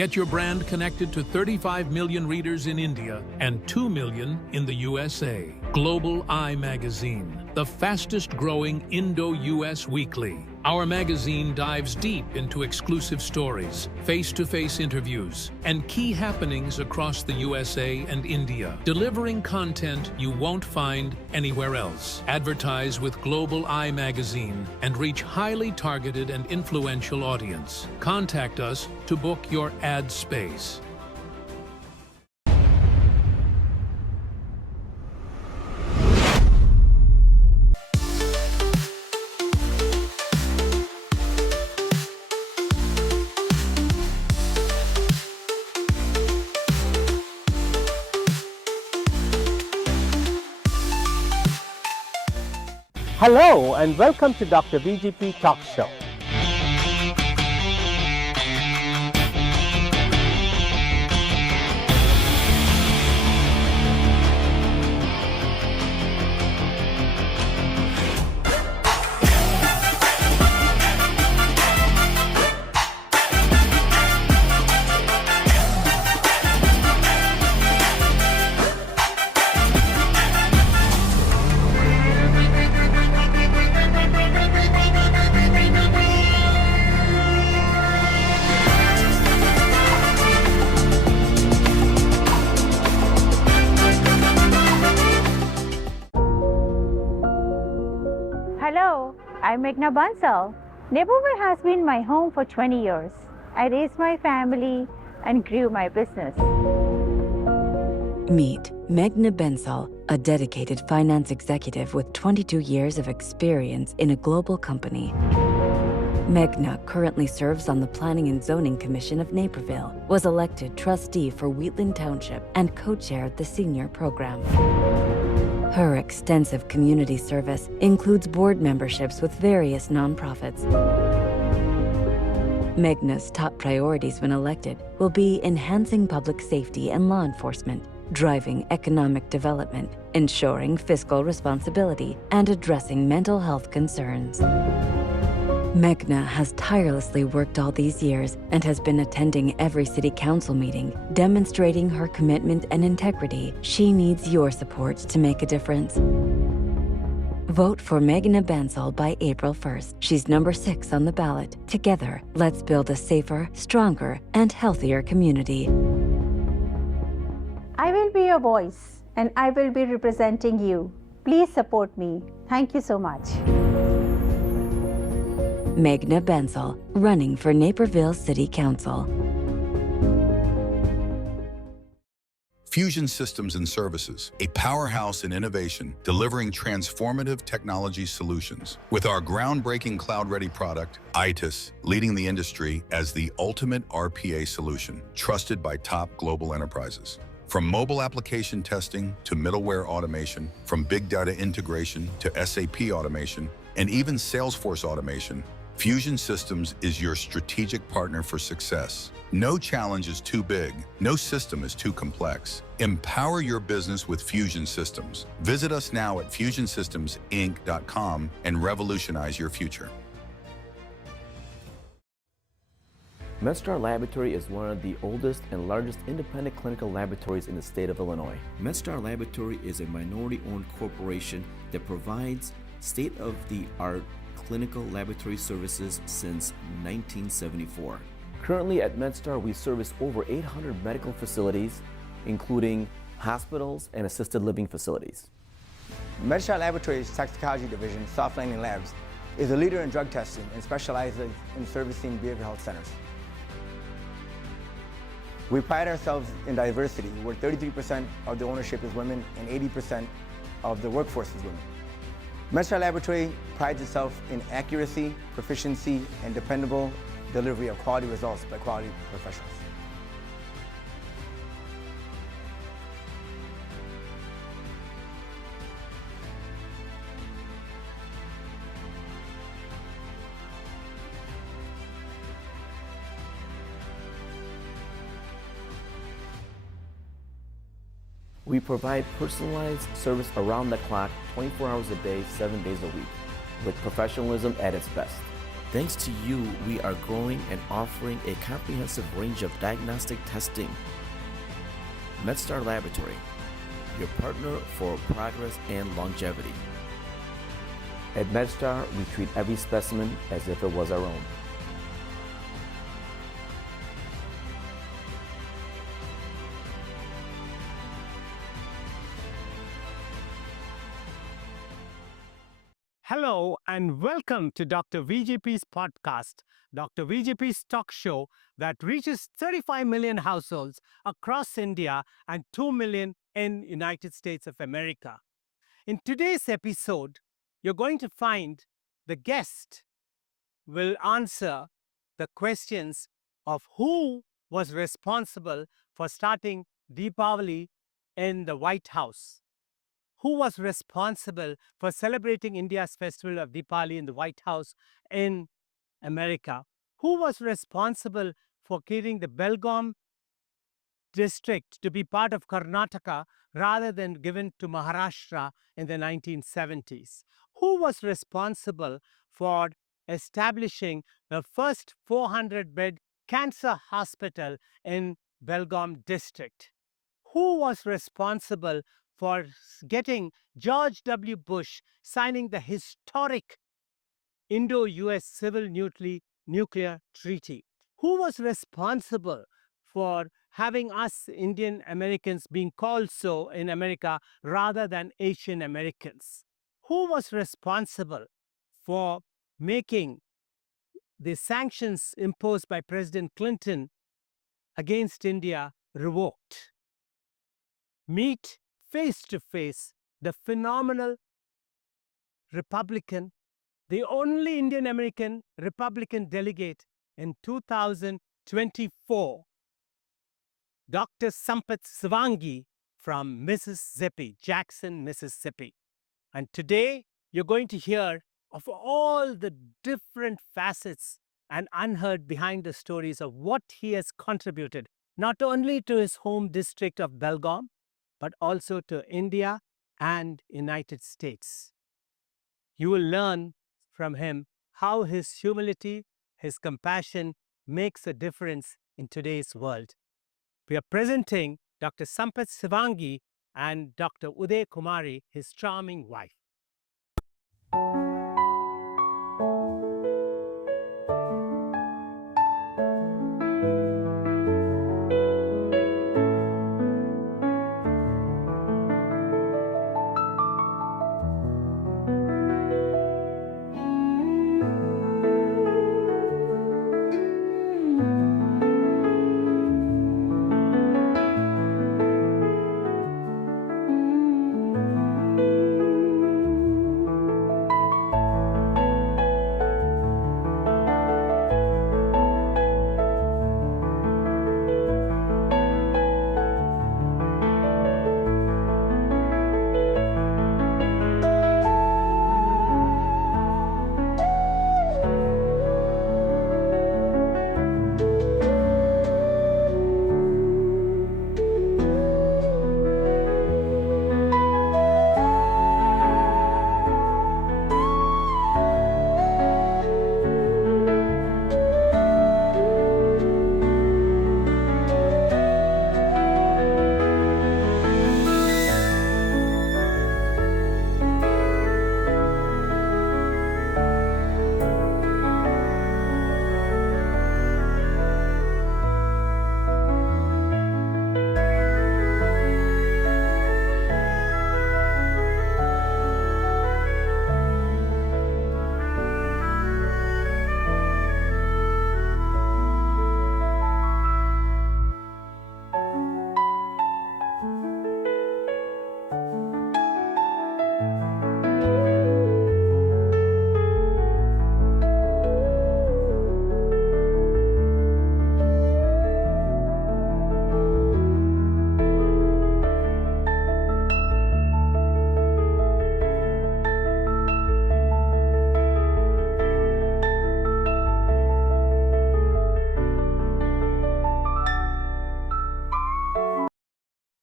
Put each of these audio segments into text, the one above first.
Get your brand connected to 35 million readers in India and 2 million in the USA. Global Eye Magazine, the fastest growing Indo-US weekly. Our magazine dives deep into exclusive stories, face-to-face interviews, and key happenings across the USA and India, delivering content you won't find anywhere else. Advertise with Global Eye Magazine and reach highly targeted and influential audience. Contact us to book your ad space. Hello and welcome to Dr. VGP Talk Show. Hello, I'm Meghna Bansal. Naperville has been my home for 20 years. I raised my family and grew my business. Meet Meghna Bansal, a dedicated finance executive with 22 years of experience in a global company. Meghna currently serves on the Planning and Zoning Commission of Naperville, was elected trustee for Wheatland Township, and co-chaired the senior program. Her extensive community service includes board memberships with various nonprofits. Meghna's top priorities when elected will be enhancing public safety and law enforcement, driving economic development, ensuring fiscal responsibility, and addressing mental health concerns. Meghna has tirelessly worked all these years and has been attending every city council meeting, demonstrating her commitment and integrity. She needs your support to make a difference. Vote for Meghna Bansal by April 1st. She's number 6 on the ballot. Together, let's build a safer, stronger, and healthier community. I will be your voice and I will be representing you. Please support me. Thank you so much. Meghna Bansal, running for Naperville City Council. Fusion Systems and Services, a powerhouse in innovation, delivering transformative technology solutions. With our groundbreaking cloud-ready product, ITIS, leading the industry as the ultimate RPA solution, trusted by top global enterprises. From mobile application testing to middleware automation, from big data integration to SAP automation, and even Salesforce automation, Fusion Systems is your strategic partner for success. No challenge is too big, no system is too complex. Empower your business with Fusion Systems. Visit us now at fusionsystemsinc.com and revolutionize your future. MedStar Laboratory is one of the oldest and largest independent clinical laboratories in the state of Illinois. MedStar Laboratory is a minority-owned corporation that provides state-of-the-art clinical laboratory services since 1974. Currently at MedStar, we service over 800 medical facilities, including hospitals and assisted living facilities. MedStar Laboratories Toxicology Division, Soft Landing Labs, is a leader in drug testing and specializes in servicing behavioral health centers. We pride ourselves in diversity, where 33% of the ownership is women and 80% of the workforce is women. MedStar Laboratory prides itself in accuracy, proficiency, and dependable delivery of quality results by quality professionals. We provide personalized service around the clock, 24 hours a day, 7 days a week, with professionalism at its best. Thanks to you, we are growing and offering a comprehensive range of diagnostic testing. MedStar Laboratory, your partner for progress and longevity. At MedStar, we treat every specimen as if it was our own. Hello and welcome to Dr. VGP's podcast, Dr. VGP's talk show that reaches 35 million households across India and 2 million in United States of America. In today's episode, you're going to find the guest will answer the questions of who was responsible for starting Deepavali in the White House. Who was responsible for celebrating India's festival of Deepavali in the White House in America? Who was responsible for creating the Belgaum district to be part of Karnataka rather than given to Maharashtra in the 1970s? Who was responsible for establishing the first 400-bed cancer hospital in Belgaum district? Who was responsible for getting George W. Bush signing the historic Indo-US civil nuclear treaty? Who was responsible for having us Indian Americans being called so in America rather than Asian Americans? Who was responsible for making the sanctions imposed by President Clinton against India revoked? Meet face to face the phenomenal Republican, the only Indian American Republican delegate in 2024, Dr. SAMPAT SHIVANGI from Mississippi, Jackson, Mississippi. And today you're going to hear of all the different facets and unheard behind the stories of what he has contributed, not only to his home district of Belgaum, but also to India and United States. You will learn from him how his humility, his compassion makes a difference in today's world. We are presenting Dr. SAMPAT SHIVANGI and Dr. UDAYAKUMARI, his charming wife.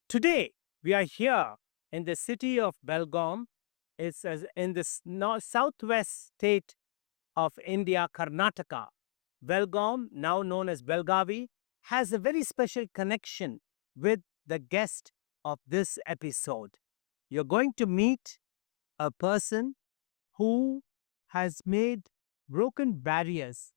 Today, we are here in the city of Belgaum. It's in the southwest state of India, Karnataka. Belgaum, now known as Belagavi, has a very special connection with the guest of this episode. You're going to meet a person who has made broken barriers.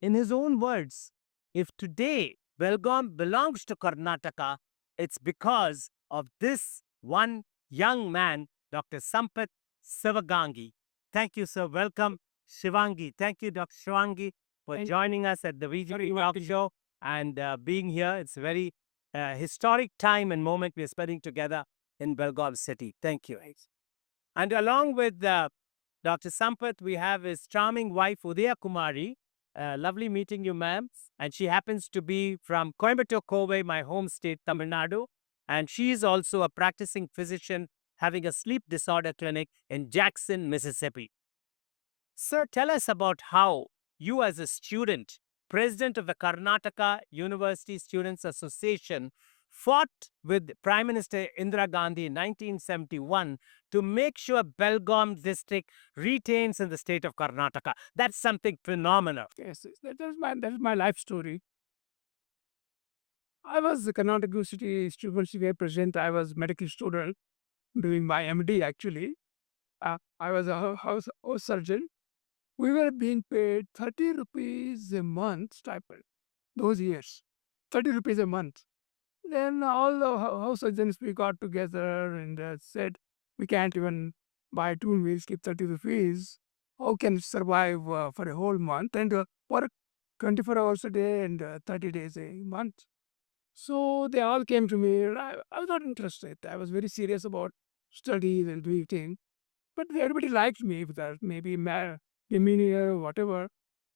In his own words, if today Belgaum belongs to Karnataka, it's because of this one young man, Dr. Sampat Shivangi. Thank you, sir. Welcome, Shivangi. Thank you, Dr. Shivangi, for joining us at the VGP Talk Show and being here. It's a very historic time and moment we're spending together in Belgaum City. Thank you. And along with Dr. Sampat, we have his charming wife, UDAYAKUMARI. Lovely meeting you, ma'am. And she happens to be from Coimbatore, Kobe, my home state, Tamil Nadu. And she is also a practicing physician having a sleep disorder clinic in Jackson, Mississippi. Sir, tell us about how you as a student, president of the Karnataka University Students Association, fought with Prime Minister Indira Gandhi in 1971 to make sure Belgaum district retains in the state of Karnataka. That's something phenomenal. Yes, that is my life story. I was the Karnataka University Student president. I was medical student doing my MD actually. I was a house surgeon. We were being paid 30 rupees a month stipend those years. 30 rupees a month. Then all the house surgeons we got together and said, we can't even buy 2 meals, keep 30 rupees. How can we survive for a whole month and work 24 hours a day and 30 days a month? So they all came to me. I was not interested. I was very serious about studies and doing things. But everybody liked me with that. Maybe demeanor, whatever.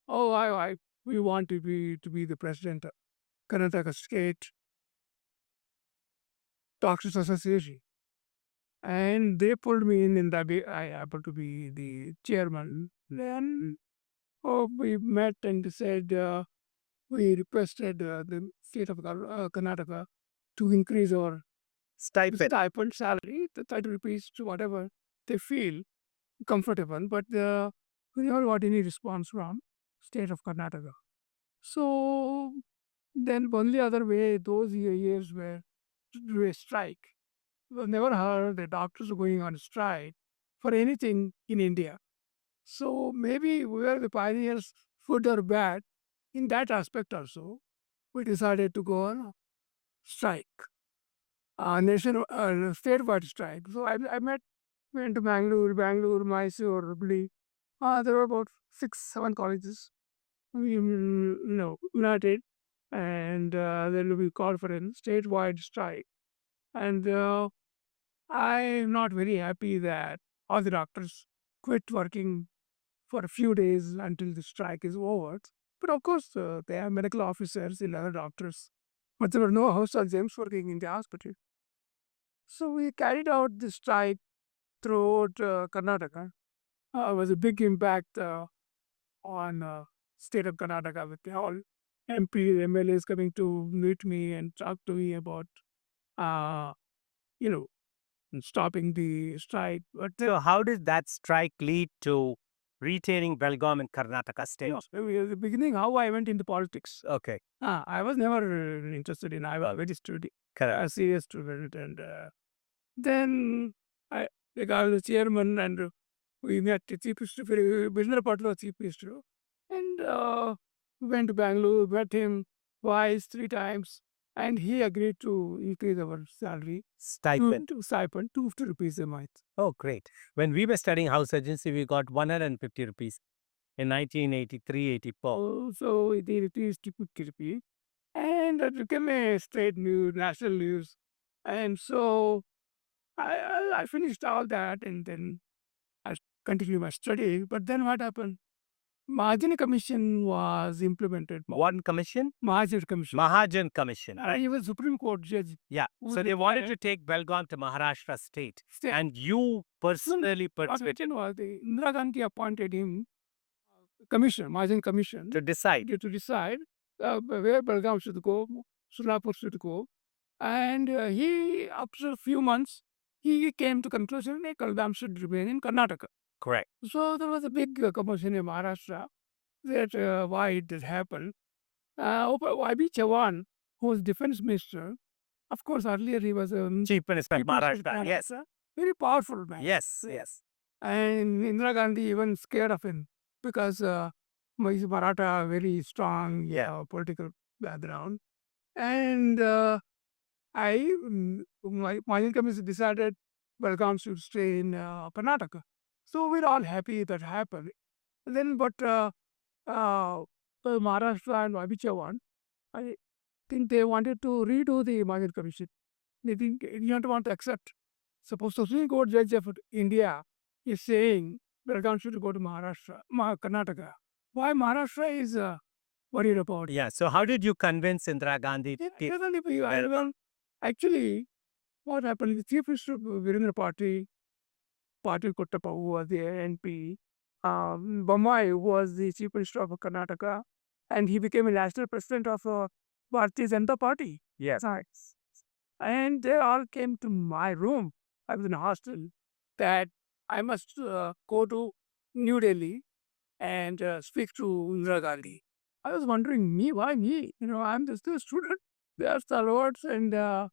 Oh, we want to be the president of Karnataka State Doctors Association. And they pulled me in that I happened to be the chairman. Then we met and said we requested the state of Karnataka to increase our stipend salary, the 30 rupees to whatever they feel comfortable. But we never got any response from state of Karnataka. So then only other way those years were to do a strike. We've never heard the doctors going on strike for anything in India. So maybe we were the pioneers, good or bad, in that aspect also. We decided to go on strike, statewide strike. So I went to Bangalore, Mysore, Hubli. There were about 6-7 colleges, united, and then we called for a statewide strike. And I'm not very happy that all the doctors quit working for a few days until the strike is over. But of course, they are medical officers and other doctors. But there were no house surgeons working in the hospital. So we carried out the strike throughout Karnataka. It was a big impact on state of Karnataka with all MPs, MLAs coming to meet me and talk to me about, stopping the strike. But So how did that strike lead to retaining Belgaum in Karnataka state? the beginning, how I went into politics. Okay. I was never interested in. I was very a serious student, and then I was the chairman, and we met the chief minister, Business Partner chief minister, and we went to Bangalore, met him twice, 3 times, and he agreed to increase our salary Stipend. to 250 rupees a month. Oh, great. When we were studying house agency, we got 150 rupees in 1983-84. So it is 250 rupees, and it became a state news, national news, and so I finished all that, and then I continued my study. But then what happened? Mahajan Commission was implemented. One commission? Mahajan Commission. Mahajan Commission. He was Supreme Court judge. Yeah. So they wanted to take Belgaum to Maharashtra state. And you personally What persuaded happened was Indira Gandhi appointed him commission, Mahajan Commission, to decide. to decide where Belgaum should go, Solapur should go. And he, after a few months, he came to conclusion that Belgaum should remain in Karnataka. Correct. So there was a big commotion in Maharashtra that why it has happened. YB Chavan, who was defense minister, of course, earlier he was a Chief Minister Chief Minister of Maharashtra. Yes. Maharashtra, very powerful man. Yes. Yes. And Indira Gandhi even scared of him because he's Maratha, very strong political background. And my income is decided Belgaum should stay in Karnataka. So we're all happy that happened. And then, but Maharashtra and YB Chavan, I think they wanted to redo the Market Commission. They think you don't want to accept. Suppose the Supreme Court judge of India is saying Belgaum should go to Karnataka. Why Maharashtra is worried about? Yeah. So how did you convince Indira Gandhi? Actually, what happened? The Chief Minister of Virendra Party, Kottappa, who was the NP, Bommai, who was the Chief Minister of Karnataka, and he became a national president of Bharatiya Janata Party. Yes. And they all came to my room. I was in a hostel that I must go to New Delhi and speak to Indira Gandhi. I was wondering, why me? I'm just a student. They are stalwarts, and they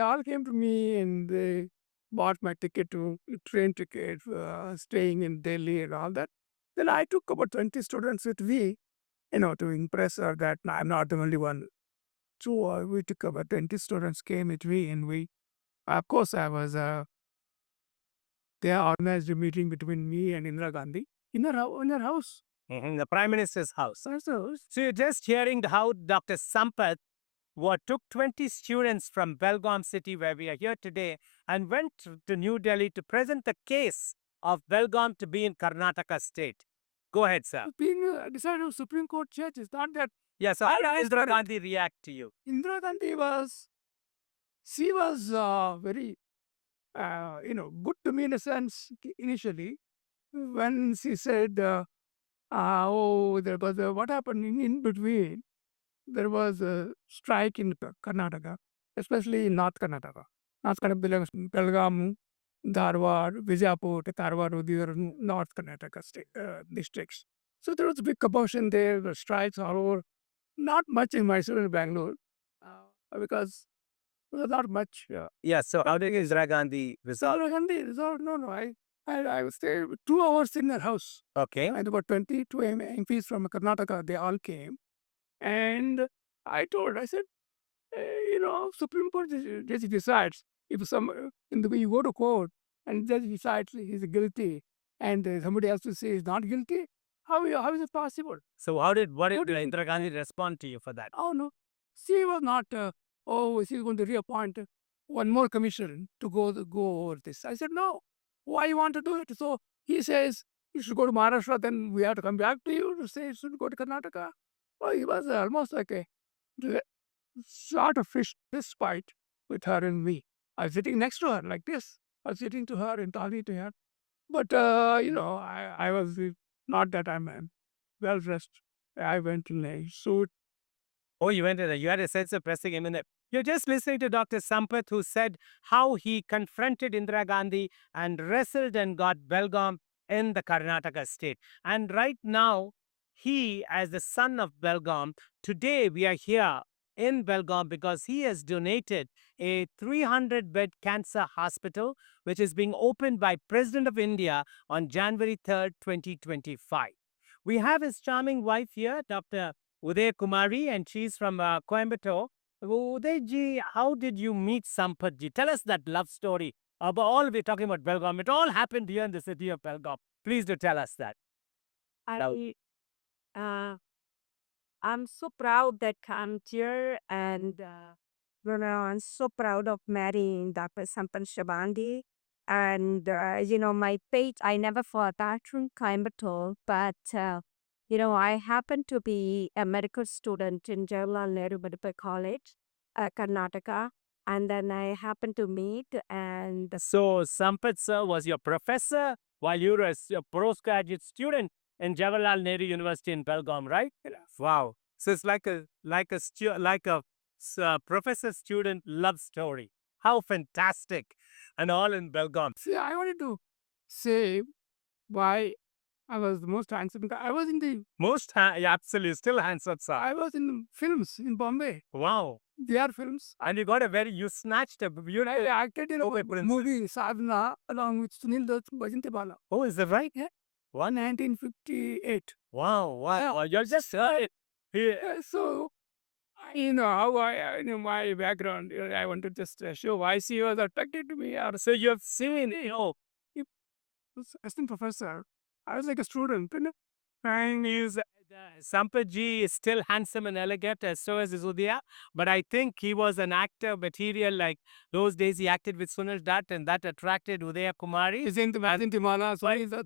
all came to me and they bought my train ticket, staying in Delhi and all that. Then I took about 20 students with me, to impress her that I'm not the only one. So we took about 20 students came with me, and of course, they organized a meeting between me and Indira Gandhi in her house. The Prime Minister's house. That's the house. So you're just hearing how Dr. Sampath took 20 students from Belgaum city, where we are here today, and went to New Delhi to present the case of Belgaum to be in Karnataka state. Go ahead, sir. Being decided of Supreme Court judge is not that. Yes, so how did Indira Gandhi react to you? Indira Gandhi was very, good to me in a sense initially when she said, there was what happened in between. There was a strike in Karnataka, especially in North Karnataka. North Karnataka, Belgaum, Dharwad, Vijayapur, Dharwad, these are North Karnataka districts. So there was a big commotion there, the strikes all over. Not much in Mysore and Bangalore, because there was not much. So how did Indira Gandhi resolve? Indira Gandhi resolved, no, I was there 2 hours in their house. Okay. And about 22 MPs from Karnataka, they all came. And I said, Supreme Court judge decides if you go to court and judge decides he's guilty and somebody else to say he's not guilty, how is it possible? So what did Indira Gandhi respond to you for that? Oh, no. She was not, she's going to reappoint one more commission to go over this. I said, no. Why you want to do it? So he says, you should go to Maharashtra, then we have to come back to you to say you should go to Karnataka. Well, he was almost like a sort of fist fight with her and me. I was sitting next to her like this. I was sitting to her and talking to her. But, I was not that I'm well dressed. I went in a suit. Oh, you had a sense of pressing him in there. You're just listening to Dr. Sampath, who said how he confronted Indira Gandhi and wrestled and got Belgaum in the Karnataka state. And right now, he, as the son of Belgaum, today we are here in Belgaum because he has donated a 300-bed cancer hospital, which is being opened by President of India on January 3rd, 2025. We have his charming wife here, Dr. UDAYAKUMARI, and she's from Coimbatore. Udayji, how did you meet Sampatji? Tell us that love story. All we're talking about Belgaum. It all happened here in the city of Belgaum. Please do tell us that. I'm so proud that I'm here, and I'm so proud of marrying Dr. Sampat Shivangi. And my fate, I never forgot from Coimbatore, but I happen to be a medical student in Jawaharlal Nehru Medical College, Karnataka, and then I happened to meet and. So Sampath sir was your professor while you were a postgraduate student in Jawaharlal Nehru University in Belgaum, right? Wow. So it's like a professor-student love story. How fantastic. And all in Belgaum. See, I wanted to say why I was the most handsome guy. I was in the Absolutely, still handsome, sir. I was in films in Bombay. Wow. DR films. And you snatched a beautiful. I acted in a movie Sadhana along with Sunil Dutt, Bhajanti Bala. Oh, is that right? Yeah. What? 1958. Wow. Wow. You're just So, how my background, I want to just show why she was attracted to me. So you have seen, He was assistant professor. I was like a student. and Sampatji is still handsome and elegant, as so is Udaya. But I think he was an actor material. Like those days, he acted with Sunil Dutt, and that attracted UDAYAKUMARI.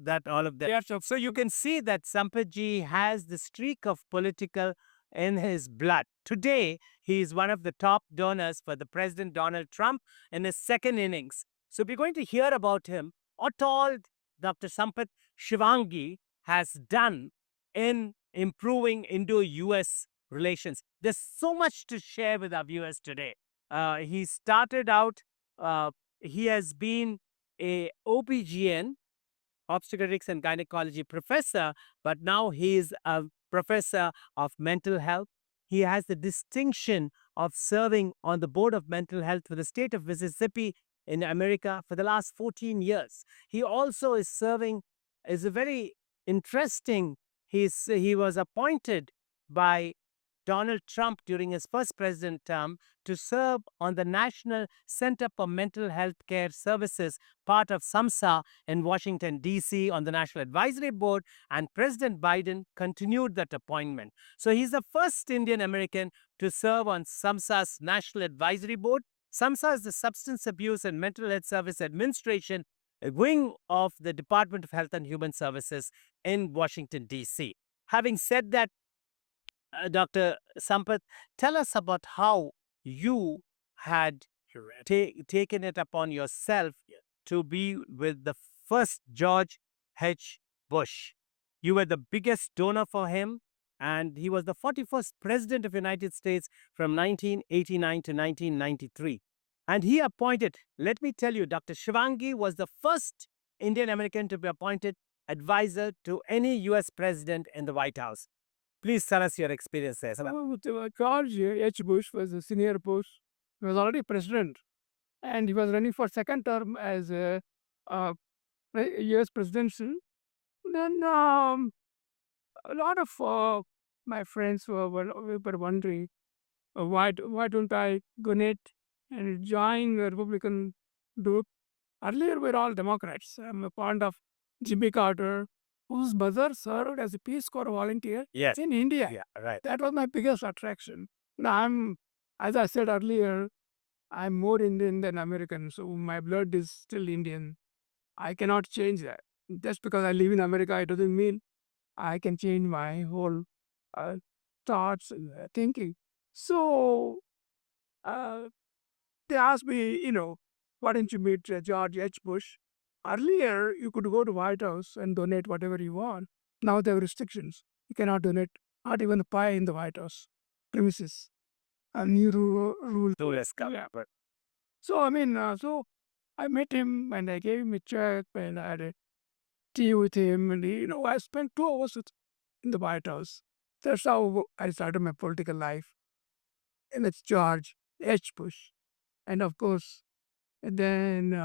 That all of that. So you can see that Sampatji has the streak of political in his blood. Today, he is one of the top donors for the President Donald Trump in his second innings. So we're going to hear about him, what all Dr. Sampat Shivangi has done in improving Indo-US relations. There's so much to share with our viewers today. He started out, he has been a OBGN, obstetrics and gynecology professor, but now he is a professor of mental health. He has the distinction of serving on the board of mental health for the state of Mississippi in America for the last 14 years. He also is serving, is a very interesting, he was appointed by Donald Trump during his first president term to serve on the National Center for Mental Health Care Services, part of SAMHSA in Washington, D.C. on the National Advisory Board, and President Biden continued that appointment. So he's the first Indian American to serve on SAMHSA's National Advisory Board. SAMHSA is the Substance Abuse and Mental Health Service Administration, a wing of the Department of Health and Human Services in Washington, D.C. Having said that, Dr. Sampat, tell us about how you had taken it upon yourself to be with the first George H. Bush. You were the biggest donor for him, and he was the 41st President of the United States from 1989 to 1993. And he appointed, let me tell you, Dr. Shivangi was the first Indian American to be appointed advisor to any U.S. president in the White House. Please tell us your experience there. George H. Bush was a senior Bush. He was already president. And he was running for second term as a U.S. presidential. Then a lot of my friends were wondering, why don't I donate and join the Republican group? Earlier, we were all Democrats. I'm a part of Jimmy Carter, whose mother served as a Peace Corps volunteer in India. Yeah, right. That was my biggest attraction. Now, as I said earlier, I'm more Indian than American, so my blood is still Indian. I cannot change that. Just because I live in America, it doesn't mean I can change my whole thoughts and thinking. So they asked me, why don't you meet George H. Bush? Earlier, you could go to White House and donate whatever you want. Now there are restrictions. You cannot donate not even a pie in the White House premises. A new rule. So, so I met him and I gave him a check and I had a tea with him. And, I spent 2 hours in the White House. That's how I started my political life. And it's George H. Bush. And of course, then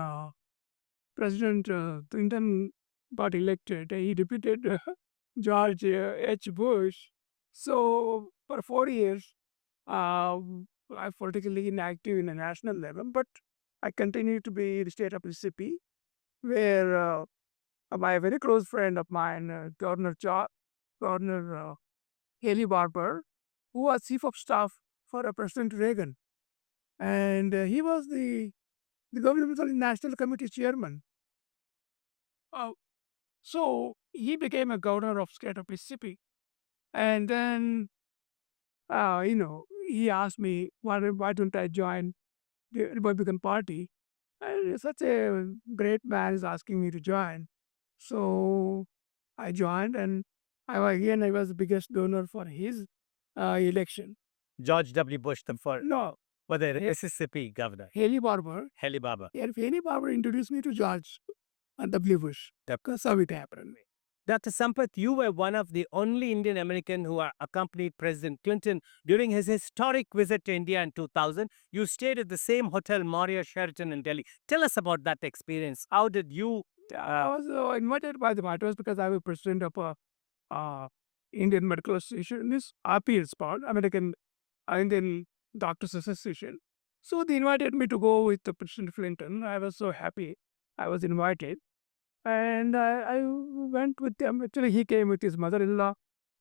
President Clinton got elected. He defeated George H. Bush. So for 4 years, I'm politically inactive in a national level, but I continue to be in the state of Mississippi, where my very close friend of mine, Governor Haley Barbour, who was chief of staff for President Reagan, and he was the governmental national committee chairman. So he became a governor of state of Mississippi, and then he asked me why don't I join the Republican Party? And such a great man is asking me to join, so I joined, and I was the biggest donor for his election. George W. Bush, No, for the Mississippi governor. Haley Barbour. Haley Barbour. Haley Barbour introduced me to George. W. Bush. That's how it happened. Dr. Sampath, you were one of the only Indian American who accompanied President Clinton during his historic visit to India in 2000. You stayed at the same hotel, Maurya Sheraton in Delhi. Tell us about that experience. How did you? I was invited by the It was because I was president of a Indian Medical Association. This RP is called American Indian Doctors Association. So they invited me to go with the President Clinton. I was so happy. I was invited, and I went with him. Actually, he came with his mother-in-law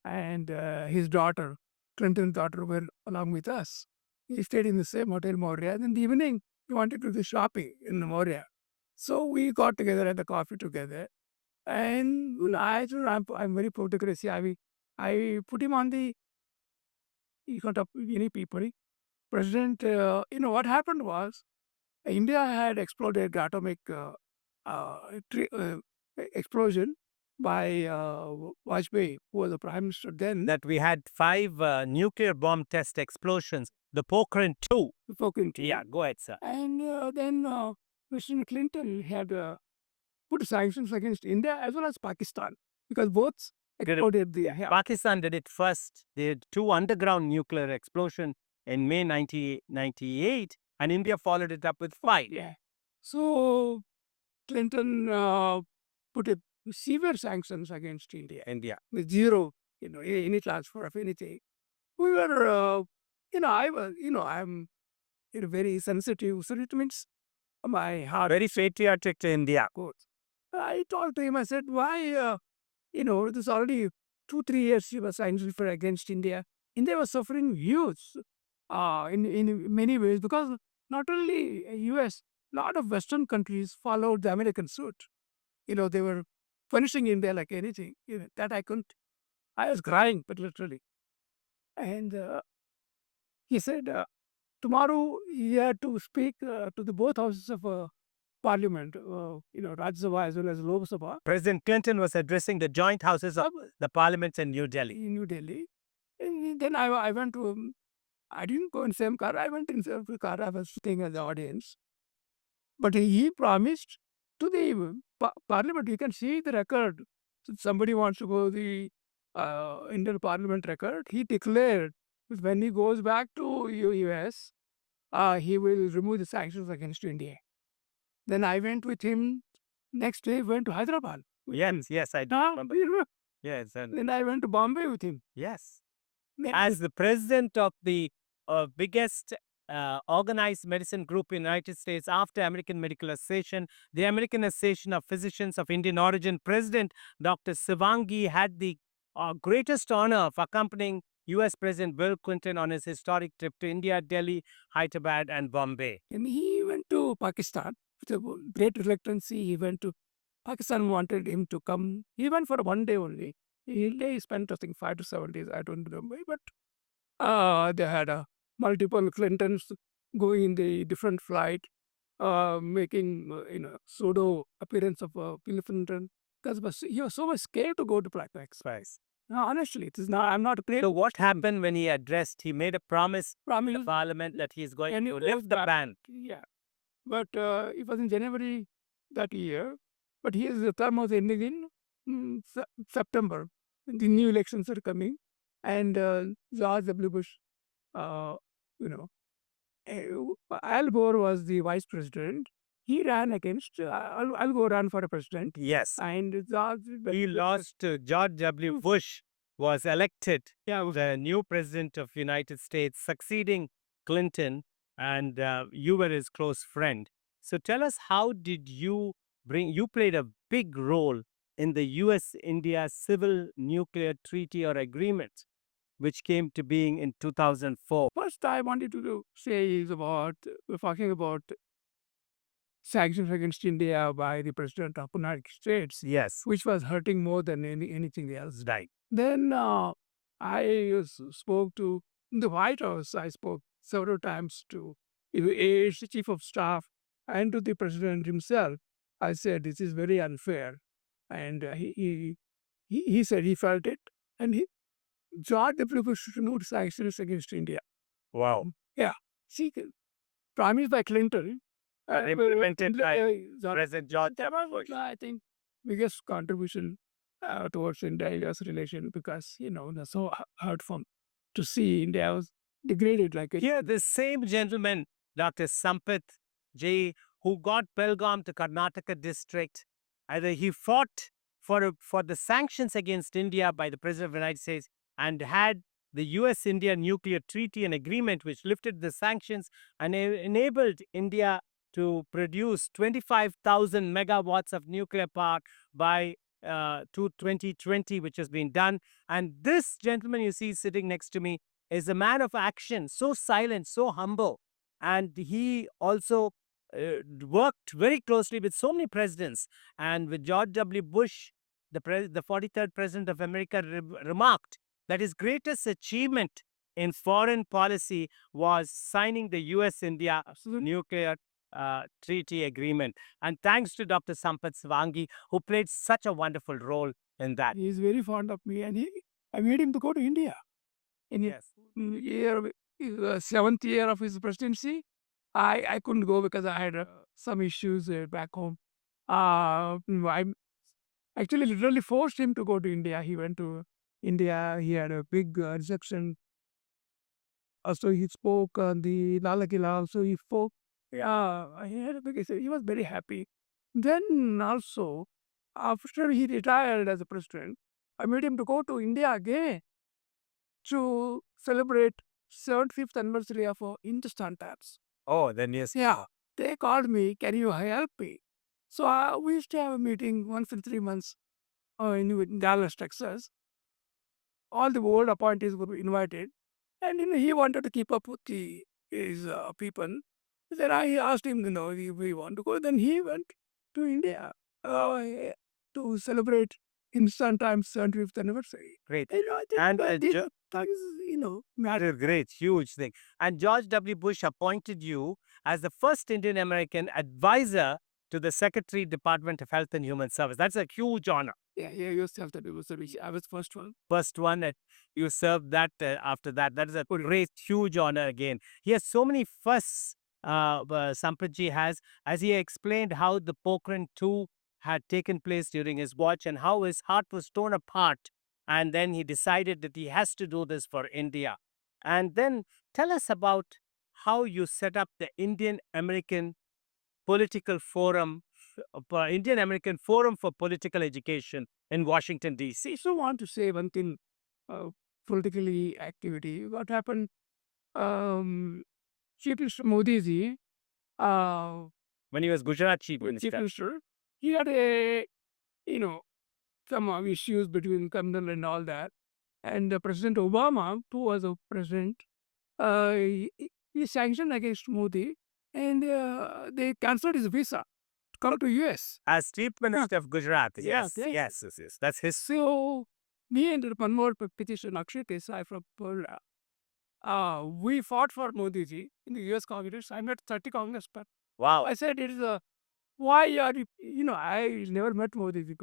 and his daughter, Clinton's daughter, were along with us. He stayed in the same hotel, Maurya. And in the evening, he wanted to do shopping in Maurya. So we got together at the coffee together. And I'm very proud to say I put him on the in front of many people. President, what happened was India had exploded atomic explosion by Vajpayee, who was the prime minister then. That we had 5 nuclear bomb test explosions, the Pokhran 2. Pokhran 2. Yeah, go ahead, sir. And then President Clinton had put sanctions against India as well as Pakistan because both exploded. Pakistan did it first. They had 2 underground nuclear explosions in May 1998, and India followed it up with 5. Yeah. So Clinton put a severe sanctions against India with zero, any transfer of anything. We were, I'm very sensitive. So it means my heart. Very patriotic to India. Good. I told him, I said, why, this already 2-3 years he was sanctioned for against India. India was suffering huge in many ways because not only US, a lot of Western countries followed the American suit. They were punishing India like anything. That I couldn't. I was crying, but literally. And he said, tomorrow he had to speak to the both houses of Parliament, Rajya Sabha as well as Lok Sabha. President Clinton was addressing the joint houses of the parliaments in New Delhi. In New Delhi. And then I went to, I didn't go in the same car. I went in the same car. I was sitting as the audience. But he promised to the Parliament, you can see the record. If somebody wants to go the Indian Parliament record, he declared when he goes back to US, he will remove the sanctions against India. Then I went with him. Next day, went to Hyderabad. Yes, I do. Yes. And then I went to Bombay with him. Yes. As the president of the biggest organized medicine group in the United States after American Medical Association, the American Association of Physicians of Indian Origin, President Dr. Shivangi had the greatest honor of accompanying US President Bill Clinton on his historic trip to India, Delhi, Hyderabad, and Bombay. And he went to Pakistan. With a great reluctancy, he went to Pakistan, wanted him to come. He went for 1 day only. He spent, I think, 5 to 7 days. I don't remember. But they had multiple Clintons going in the different flight, making, pseudo appearance of Bill Clinton. Because he was so much scared to go to Pakistan. No, honestly, it is not. I'm not afraid. So what happened when he addressed? He made a promise to the parliament that he is going to lift the ban. Yeah. But it was in January that year. But his term was ending in September. The new elections are coming. And George W. Bush, Al Gore was the vice president. He ran against, Al Gore ran for a president. Yes. And he lost. George W. Bush was elected the new president of United States, succeeding Clinton. And you were his close friend. So tell us, how did you played a big role in the US-India Civil Nuclear Treaty or Agreement, which came to being in 2004. First, I wanted to say is we're talking about sanctions against India by the president of the United States. Yes. Which was hurting more than anything else. Right. Then I spoke to the White House. I spoke several times to the chief of staff and to the president himself. I said, this is very unfair. And he said he felt it. And George W. Bush removed sanctions against India. Wow. Yeah. See, promised by Clinton, implemented by President George W. Bush. I think biggest contribution towards India-US relation because that's so hurtful to see India was degraded like a Here, the same gentleman, Dr. Sampat J, who got Belgaum to Karnataka district, either he fought for the sanctions against India by the President of the United States and had the US-India nuclear treaty and agreement which lifted the sanctions and enabled India to produce 25,000 megawatts of nuclear power by 2020, which has been done. And this gentleman you see sitting next to me is a man of action, so silent, so humble. And he also worked very closely with so many presidents. And with George W. Bush, the 43rd President of America, remarked that his greatest achievement in foreign policy was signing the US-India nuclear treaty agreement. And thanks to Dr. Sampat Shivangi, who played such a wonderful role in that. He is very fond of me, and I made him to go to India. In seventh year of his presidency, I couldn't go because I had some issues back home. I actually literally forced him to go to India. He went to India. He had a big reception. Also, he spoke on the Lal Killa. Also, he spoke. Yeah, he had a big. He was very happy. Then also, after he retired as a president, I made him to go to India again to celebrate 75th anniversary of Hindustan Tabs. Oh, then yes. Yeah, they called me, can you help me? So we used to have a meeting once in 3 months in Dallas, Texas. All the board appointees were invited. And he wanted to keep up with his people. Then I asked him, if we want to go. Then he went to India to celebrate Hindustan Times 75th anniversary. Great. And that is, matter. Great, huge thing. And George W. Bush appointed you as the first Indian American advisor to the Secretary, Department of Health and Human Service. That's a huge honor. Yeah, you served that. I was first one. First one that you served that after that. That is a great, huge honor again. He has so many firsts, Sampatji has, as he explained how the Pokhran 2 had taken place during his watch and how his heart was torn apart. And then he decided that he has to do this for India. And then tell us about how you set up the Indian-American Political Forum, Indian-American Forum for Political Education in Washington, D.C. So I want to say one thing, politically activity. What happened, Chief Minister Modi ji, when he was Gujarat Chief Minister, he had some issues between Kamdal and all that. And President Obama, who was a president, he sanctioned against Modi and they cancelled his visa to come to US. As Chief Minister of Gujarat. Yes. That's his. So, me and one more petition, Akshay Desai from Purla, we fought for Modi ji in the US Congress. I met 30 congressmen. Wow. I said, why are you, I never met Modi ji.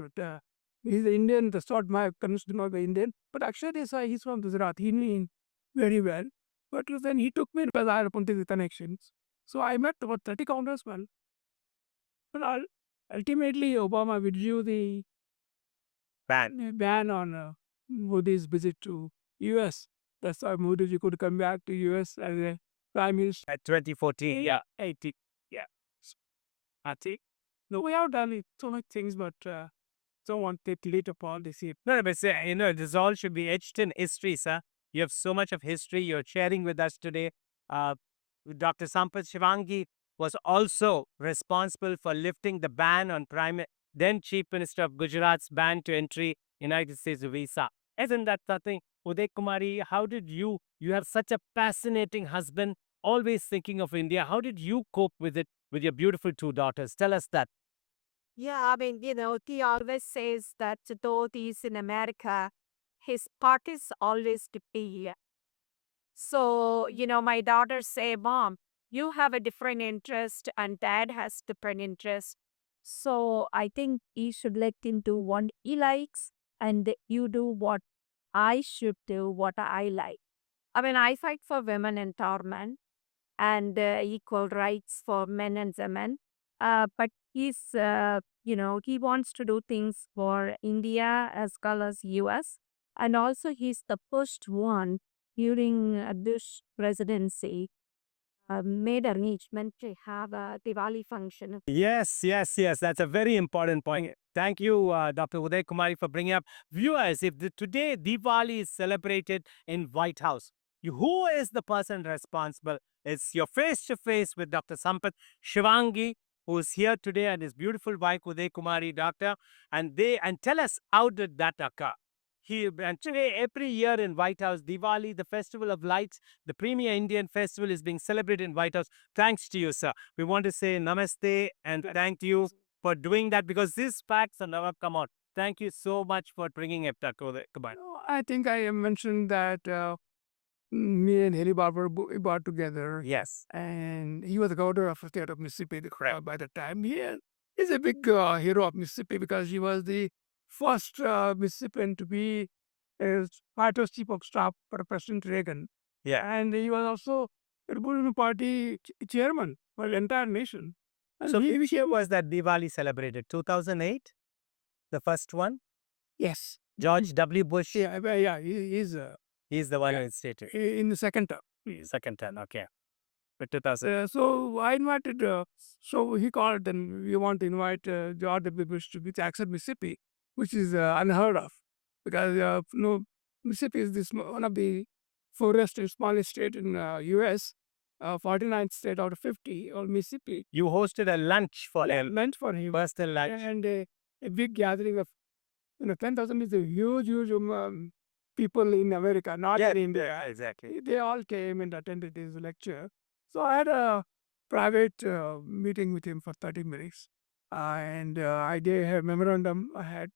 He's Indian, that's not my consider not Indian. But Akshay Desai, he's from Gujarat. He knew him very well. But then he took me because I had political connections. So I met about 30 congressmen. But ultimately, Obama withdrew the ban on Modi's visit to US. That's why Modi ji could come back to US as a prime minister. At 2014. Yeah. 80. Yeah. I think. No, we have done so many things, but don't want to take later upon this year. No, but this all should be etched in history, sir. You have so much of history you're sharing with us today. Dr. Sampat Shivangi was also responsible for lifting the ban on then Chief Minister of Gujarat's ban to entry United States visa. Isn't that something? UDAYAKUMARI, how did you have such a fascinating husband, always thinking of India. How did you cope with it with your beautiful 2 daughters? Tell us that. Yeah, I mean, he always says that though he's in America, his part is always to be here. So, my daughters say, Mom, you have a different interest and Dad has different interest. So I think he should let him do what he likes and you do what I should do, what I like. I mean, I fight for women empowerment and equal rights for men and women. But he wants to do things for India as well as US. And also, he's the first one during Bush presidency made arrangement to have a Diwali function. Yes, yes, yes. That's a very important point. Thank you, Dr. UDAYAKUMARI, for bringing up. Viewers, if today Diwali is celebrated in White House, who is the person responsible? It's your face-to-face with Dr. Sampat Shivangi, who is here today, and his beautiful wife, UDAYAKUMARI, doctor. And tell us, how did that occur? And today, every year in White House, Diwali, the Festival of Lights, the premier Indian festival is being celebrated in White House. Thanks to you, sir. We want to say namaste and thank you for doing that, because these facts have never come out. Thank you so much for bringing it, Dr. Kumar. I think I mentioned that me and Haley Barber brought together. Yes. And he was the governor of the state of Mississippi by the time. He's a big hero of Mississippi because he was the first Mississippian to be a White House chief of staff for President Reagan. Yeah. And he was also a Republican Party chairman for the entire nation. And So which year was that Diwali celebrated? 2008? The first one? Yes. George W. Bush? Yeah, He's the one who instated. In the second term. Second term, okay. But 2000. So I invited, so he called and we want to invite George W. Bush to Jackson, Mississippi, which is unheard of because Mississippi is one of the poorest and smallest state in U.S., 49th state out of 50, or Mississippi. You hosted a lunch for him. Lunch for him. Personal lunch. And a big gathering of 10,000 is a huge people in America, not in India. Yeah, exactly. They all came and attended his lecture. So I had a private meeting with him for 30 minutes. And I gave a memorandum I had.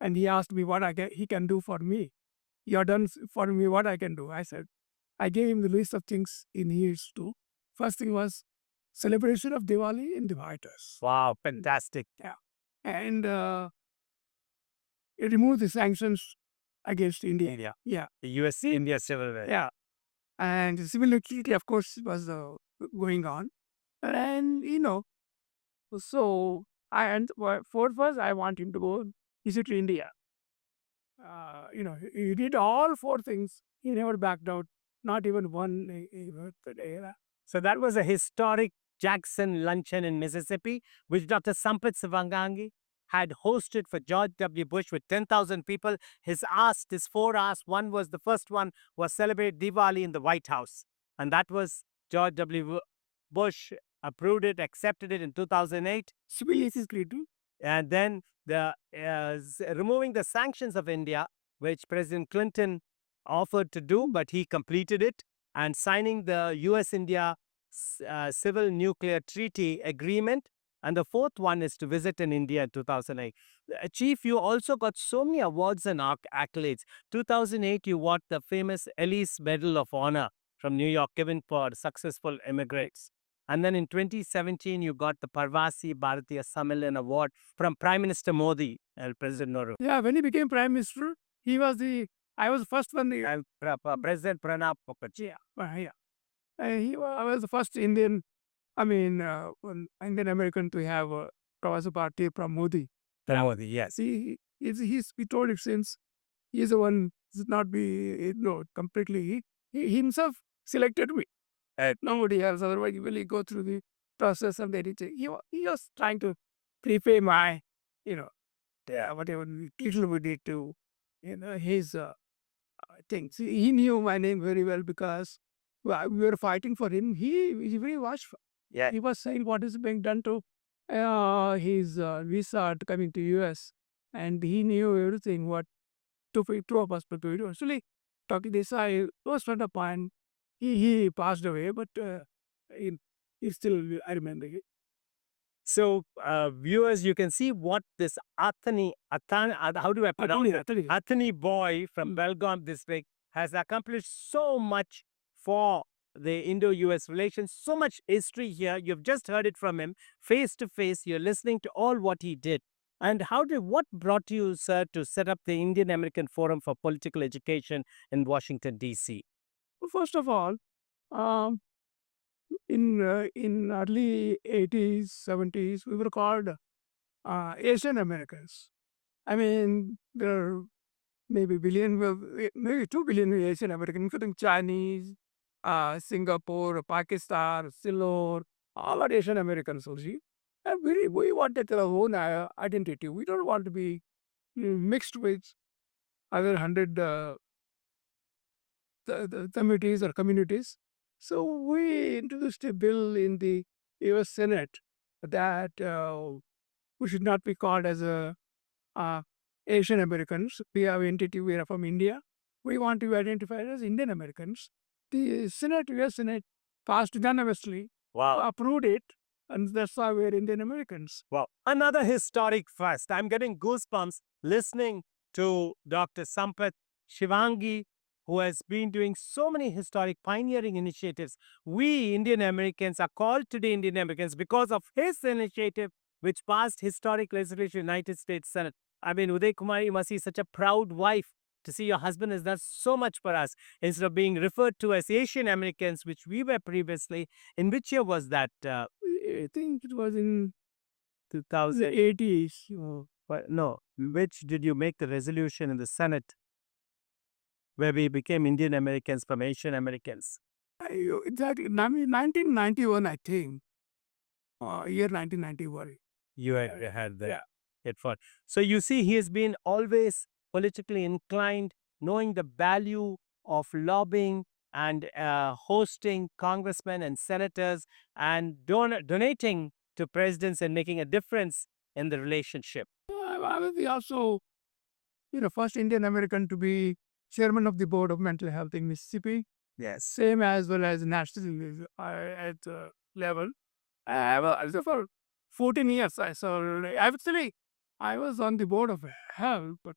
And he asked me what he can do for me. You are done for me what I can do. I said, I gave him the list of things he needs to. First thing was celebration of Diwali in the White House. Wow, fantastic. Yeah. And it removed the sanctions against India. Yeah. The US-India civil war. Yeah. And the civil treaty, of course, was going on. And, so fourth was I want him to go visit India. He did all four things. He never backed out, not even one. So that was a historic Jackson luncheon in Mississippi, which Dr. Sampat Shivangi had hosted for George W. Bush with 10,000 people. His 4 hours, the first one was celebrate Diwali in the White House. And that was George W. Bush approved it, accepted it in 2008. Civilians is great too. And then removing the sanctions of India, which President Clinton offered to do, but he completed it, and signing the US-India Civil Nuclear Treaty Agreement. And the fourth one is to visit in India in 2008. Chief, you also got so many awards and accolades. 2008, you won the famous Ellis Medal of Honor from New York, given for successful immigrants. And then in 2017, you got the Parvasi Bharatiya Sammelan Award from Prime Minister Modi and President Nehru. Yeah, when he became Prime Minister, I was the first one. President Pranab Mukherjee. Yeah. I was the first Indian Indian American to have a Pravasi Party from Modi. Modi, yes. He told it since he's the one should not be ignored completely. He himself selected me. Nobody else, otherwise he will go through the process of editing. He was trying to prepare my, whatever little we did to, his things. He knew my name very well because we were fighting for him. He very watchful. Yeah. He was saying what is being done to his visa to coming to US, and he knew everything what two of us to do. Actually, talking this, I was friend of mine. He passed away, but he still I remember it. So, viewers, you can see what this how do I pronounce it? Athani boy from Belagavi district has accomplished so much for the Indo-US relations, so much history here. You've just heard it from him face to face. You're listening to all what he did. And what brought you, sir, to set up the Indian-American Forum for Political Education in Washington, D.C.? First of all, in early 80s, 70s, we were called Asian Americans. I mean, there are maybe 2 billion Asian Americans, including Chinese, Singapore, Pakistan, Ceylon, all are Asian Americans only. And we wanted our own identity. We don't want to be mixed with other 100 the committees or communities. So we introduced a bill in the U.S. Senate that we should not be called as uh, Asian Americans. We have entity. We are from India. We want to be identified as Indian Americans. The Senate, U.S. Senate, passed unanimously, approved it, and that's why we're Indian Americans. Wow. Another historic first. I'm getting goosebumps listening to Dr. Sampat Shivangi, who has been doing so many historic pioneering initiatives. We Indian Americans are called today Indian Americans because of his initiative, which passed historic legislation in the United States Senate. I mean, UDAYAKUMARI, you must be such a proud wife to see your husband has done so much for us. Instead of being referred to as Asian Americans, which we were previously, in which year was that? I think it was in 2000. the 80s. No, which did you make the resolution in the Senate where we became Indian Americans from Asian Americans? Exactly. 1991, I think. Year 1991. You had that. Yeah. It fought. So you see, he has been always politically inclined, knowing the value of lobbying and hosting congressmen and senators and donating to presidents and making a difference in the relationship. I was also, first Indian American to be chairman of the board of mental health in Mississippi. Yes. Same as well as national at level. Also for 14 years. I was on the board of health, but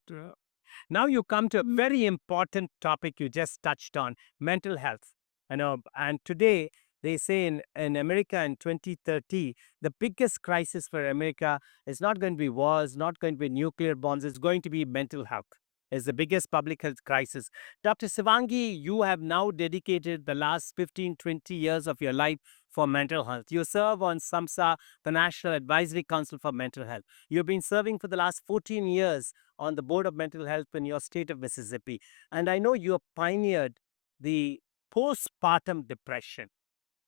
now you come to a very important topic you just touched on, mental health. And today they say in America in 2030, the biggest crisis for America is not going to be wars, not going to be nuclear bombs, it's going to be mental health. Is the biggest public health crisis. Dr. Shivangi, you have now dedicated the last 15, 20 years of your life for mental health. You serve on SAMHSA, the National Advisory Council for Mental Health. You've been serving for the last 14 years on the Board of Mental Health in your state of Mississippi. And I know you have pioneered the postpartum depression.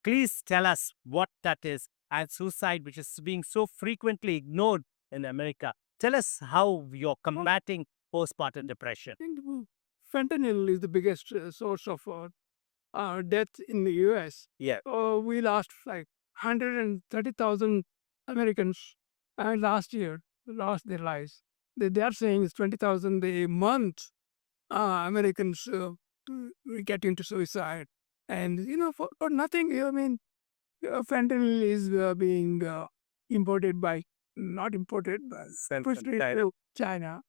Please tell us what that is and suicide, which is being so frequently ignored in America. Tell us how you're combating postpartum depression. I think fentanyl is the biggest source of death in the U.S. Yeah. We lost like 130,000 Americans last year lost their lives. They are saying it's 20,000 a month Americans get into suicide. And, for nothing, I mean, fentanyl is being imported not imported, but pushed to China.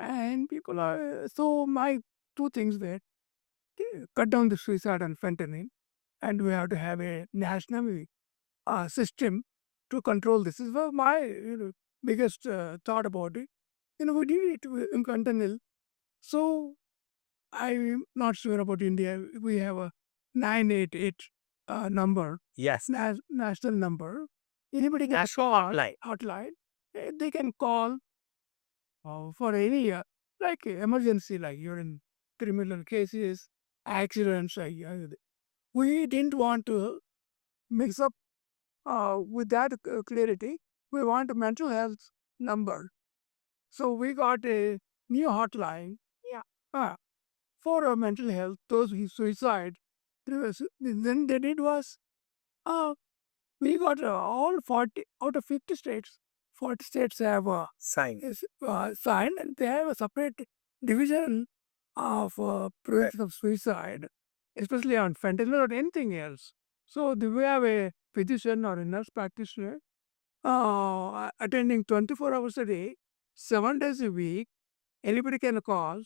And people are, so my two things there, cut down the suicide and fentanyl, and we have to have a national system to control this. This is my biggest thought about it. We did it in fentanyl. So I'm not sure about India. We have a 988 number. Yes. National number. Anybody can National hotline. They can call for any like emergency, like you're in criminal cases, accidents. We didn't want to mix up with that clarity. We want a mental health number. So we got a new hotline. Yeah. For mental health, those who suicide. Then they did was, we got all 40 out of 50 states. 40 states have signed, and they have a separate division of prevention of suicide, especially on fentanyl or anything else. So we have a physician or a nurse practitioner attending 24 hours a day, 7 days a week. Anybody can call.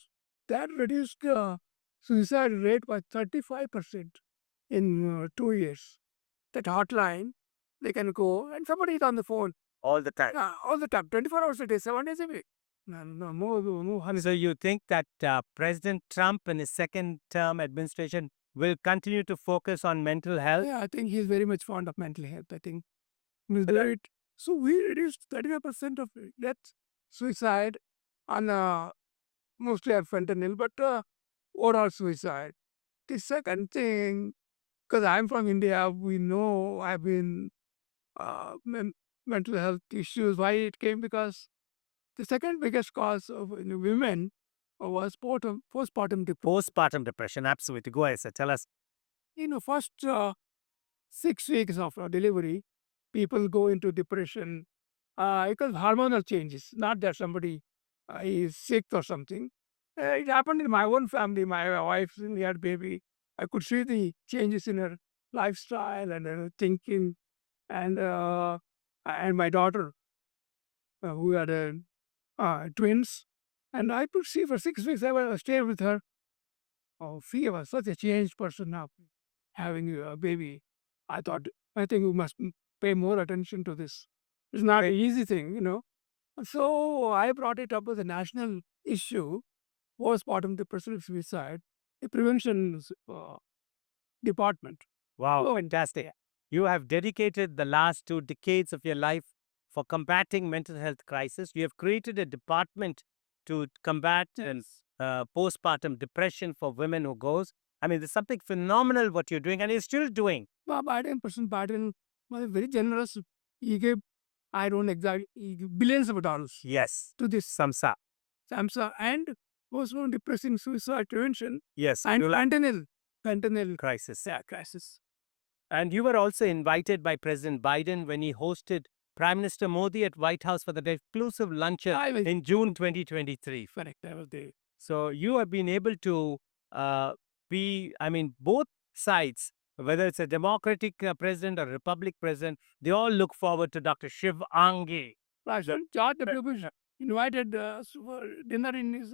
That reduced the suicide rate by 35% in 2 years. That hotline, they can go, and somebody is on the phone. All the time. All the time, 24 hours a day, 7 days a week. No more. So you think that President Trump in his second term administration will continue to focus on mental health. Yeah, I think he's very much fond of mental health. I think he's very so we reduced 35% of death, suicide, on mostly at fentanyl, but overall suicide. The second thing, because I'm from India, we know I've been mental health issues. Why it came? Because the second biggest cause of women was postpartum depression. Postpartum depression, absolutely. Go ahead, sir. Tell us. First 6 weeks of delivery, people go into depression because hormonal changes. Not that somebody is sick or something. It happened in my own family. My wife, when we had baby, I could see the changes in her lifestyle and her thinking, and my daughter, who had twins, and I could see for 6 weeks I stayed with her. Oh, she was such a changed person now, having a baby. I think we must pay more attention to this. It's not an easy thing. So I brought it up as a national issue, postpartum depression suicide, the prevention department. Wow, Oh, fantastic. You have dedicated the last 2 decades of your life for combating mental health crisis. You have created a department to combat postpartum depression for women who goes. I mean, there's something phenomenal what you're doing, and you're still doing. President Biden was very generous. He gave, I don't exactly, he gave billions of dollars Yes, to this Samsa. SAMHSA and postpartum depression suicide prevention Yes, and you fentanyl crisis. crisis. And you were also invited by President Biden when he hosted Prime Minister Modi at White House for the exclusive luncheon I was in June 2023. correct. I was there. So you have been able to both sides, whether it's a Democratic president or Republic president, they all look forward to Dr. Shivangi. President George W. Bush invited us for dinner in his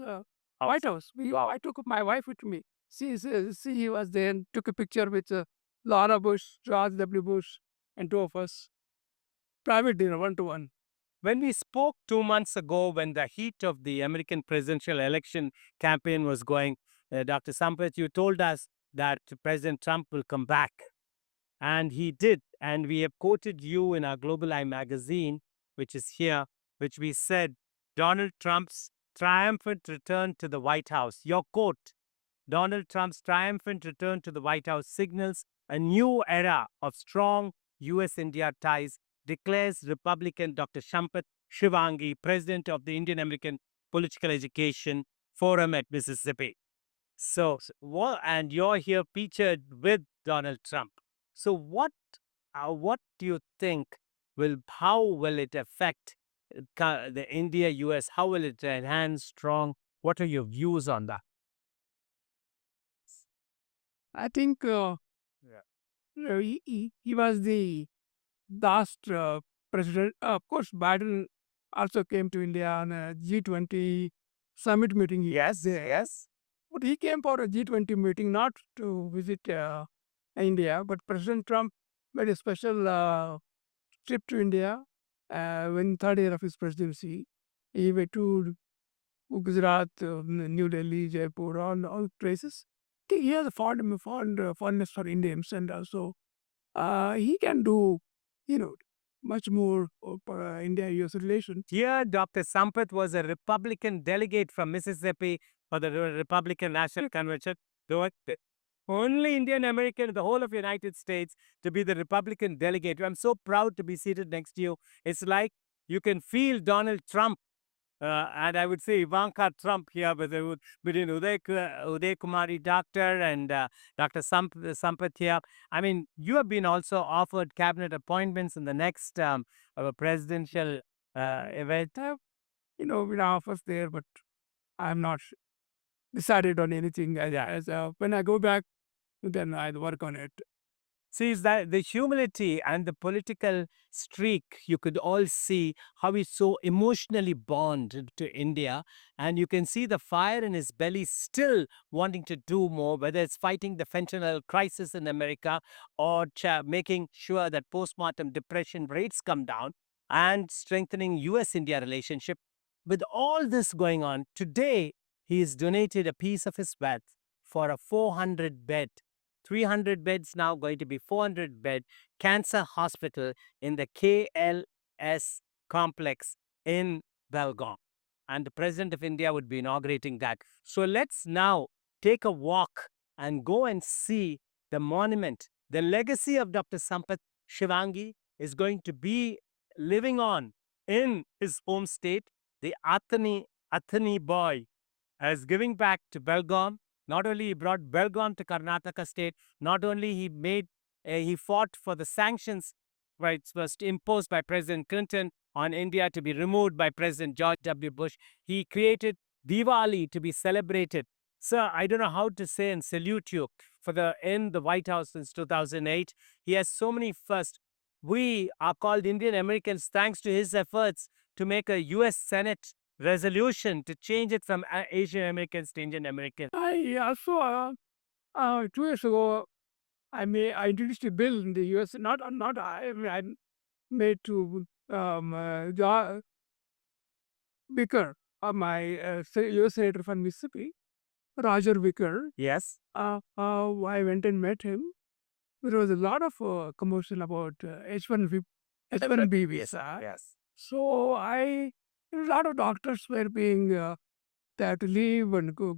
White House. I took my wife with me. She was there and took a picture with Laura Bush, George W. Bush, and two of us. Private dinner, 1-to-1. When we spoke 2 months ago, when the heat of the American presidential election campaign was going, Dr. Sampat, you told us that President Trump will come back. And he did. And we have quoted you in our Global Eye magazine, which is here, which we said, Donald Trump's triumphant return to the White House. Your quote, Donald Trump's triumphant return to the White House signals a new era of strong U.S.-India ties, declares Republican Dr. Sampat Shivangi, president of the Indian-American Political Education Forum at Mississippi. And you're here featured with Donald Trump. So what do you think how will it affect the India-US? How will it enhance strong? What are your views on that? I think he was the last president. Of course, Biden also came to India on a G20 summit meeting. Yes. But he came for a G20 meeting, not to visit India. But President Trump made a special trip to India when third year of his presidency. He went to Gujarat, New Delhi, Jaipur, all places. I think he has a fondness for Indians, and also he can do, much more for India-US relation. Here, Dr. Sampat was a Republican delegate from Mississippi for the Republican National Convention. The only Indian American in the whole of United States to be the Republican delegate. I'm so proud to be seated next to you. It's like you can feel Donald Trump and I would say Ivanka Trump here between UDAYAKUMARI doctor and Dr. Sampat here. I mean, you have been also offered cabinet appointments in the next presidential event. With offers there, but I'm not decided on anything. When I go back, then I'll work on it. See, is that the humility and the political streak, you could all see how he's so emotionally bonded to India. And you can see the fire in his belly still wanting to do more, whether it's fighting the fentanyl crisis in America or making sure that postpartum depression rates come down and strengthening US-India relationship. With all this going on, today he has donated a piece of his wealth for a 400-bed 300 beds, now going to be 400-bed cancer hospital in the KLS complex in Belgaum. And the President of India would be inaugurating that. So let's now take a walk and go and see the monument. The legacy of Dr. Sampat Shivangi is going to be living on in his home state. The Athani boy as giving back to Belgaum. Not only he brought Belgaum to Karnataka state, not only he fought for the sanctions which was imposed by President Clinton on India to be removed by President George W. Bush. He created Diwali to be celebrated. Sir, I don't know how to say and salute you for in the White House since 2008. He has so many firsts. We are called Indian Americans thanks to his efforts to make a U.S. Senate resolution to change it from Asian Americans to Indian Americans. I also, 2 years ago, I introduced a bill in the U.S. I made to Vicker, my U.S. Senator from Mississippi, Roger Vicker. Yes. I went and met him. There was a lot of commotion about H1B visa. Yes. So a lot of doctors were being they had to leave and go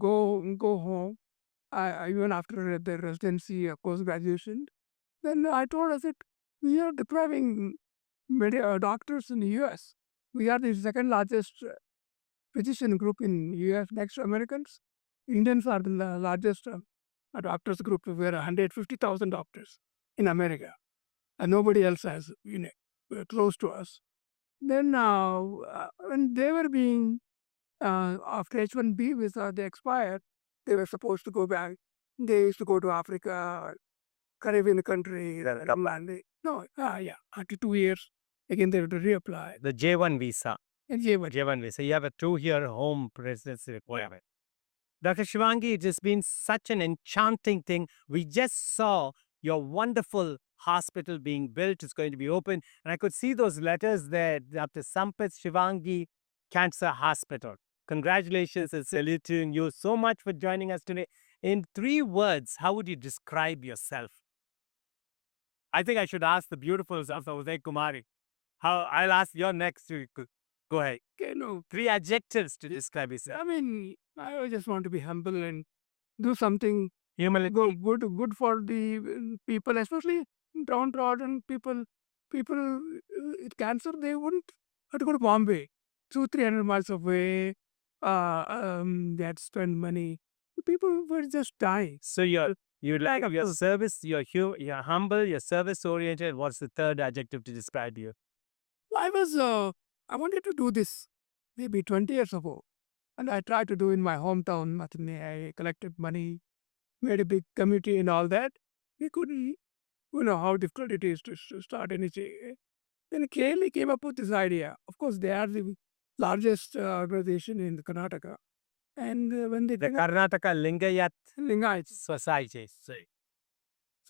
home. Even after their residency, post graduation. Then I said, we are depriving doctors in the U.S. We are the second largest physician group in U.S. next to Americans. Indians are the largest doctors group. We are 150,000 doctors in America, and nobody else has close to us. Then when they were being after H1B visa they expired, they were supposed to go back. They used to go to Africa, Caribbean country, after 2 years again they have to reapply. The J1 visa. And J1. J1 visa. You have a 2-year home residency requirement. Dr. Shivangi, it has been such an enchanting thing. We just saw your wonderful hospital being built. It's going to be open. And I could see those letters there, Dr. Sampat Shivangi Cancer Hospital. Congratulations and saluting you so much for joining us today. In 3 words, how would you describe yourself? I think I should ask the beautiful UDAYAKUMARI. I'll ask your next. Go ahead. Okay, no. 3 adjectives to describe yourself. I mean, I just want to be humble and do something Humility. good for the people, especially downtrodden people. People with cancer, they wouldn't have to go to Bombay, 200-300 miles away. They had to spend money. People were just dying. So you like your service, you're humble, you're service oriented. What's the 3rd adjective to describe you? I wanted to do this maybe 20 years ago. And I tried to do in my hometown. I collected money, made a big committee and all that. We couldn't, how difficult it is to start anything. Then KLE came up with this idea. Of course, they are the largest organization in Karnataka. And when they... The Karnataka Lingayat Society. So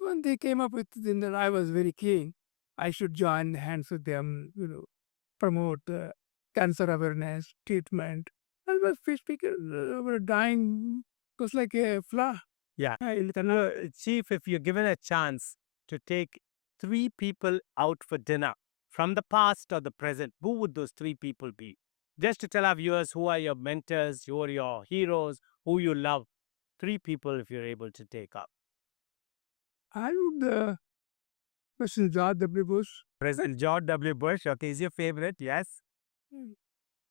when they came up with it, then I was very keen. I should join hands with them, promote cancer awareness, treatment. And my fish people were dying. It was like a fly. Yeah. Chief, if you're given a chance to take 3 people out for dinner from the past or the present, who would those 3 people be? Just to tell our viewers who are your mentors, who are your heroes, who you love. 3 people if you're able to take up. I would President George W. Bush. President George W. Bush, okay, is your favorite? Yes.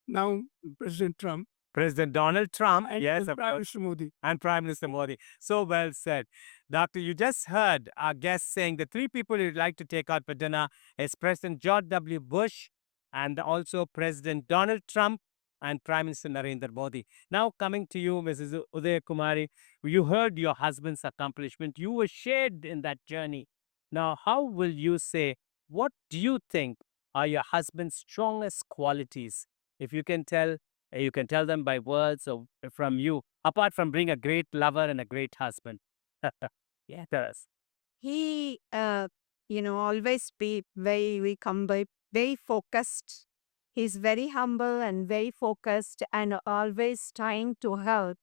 Now President Trump. President Donald Trump, and yes, Prime Minister Modi. And Prime Minister Modi. So well said. Doctor, you just heard our guest saying the 3 people you'd like to take out for dinner is President George W. Bush and also President Donald Trump and Prime Minister Narendra Modi. Now coming to you, Mrs. UDAYAKUMARI, you heard your husband's accomplishment. You were shared in that journey. Now, how will you say, what do you think are your husband's strongest qualities? If you can tell them by words or from you, apart from being a great lover and a great husband. Yeah, tell us. He, always be very focused. He's very humble and very focused and always trying to help.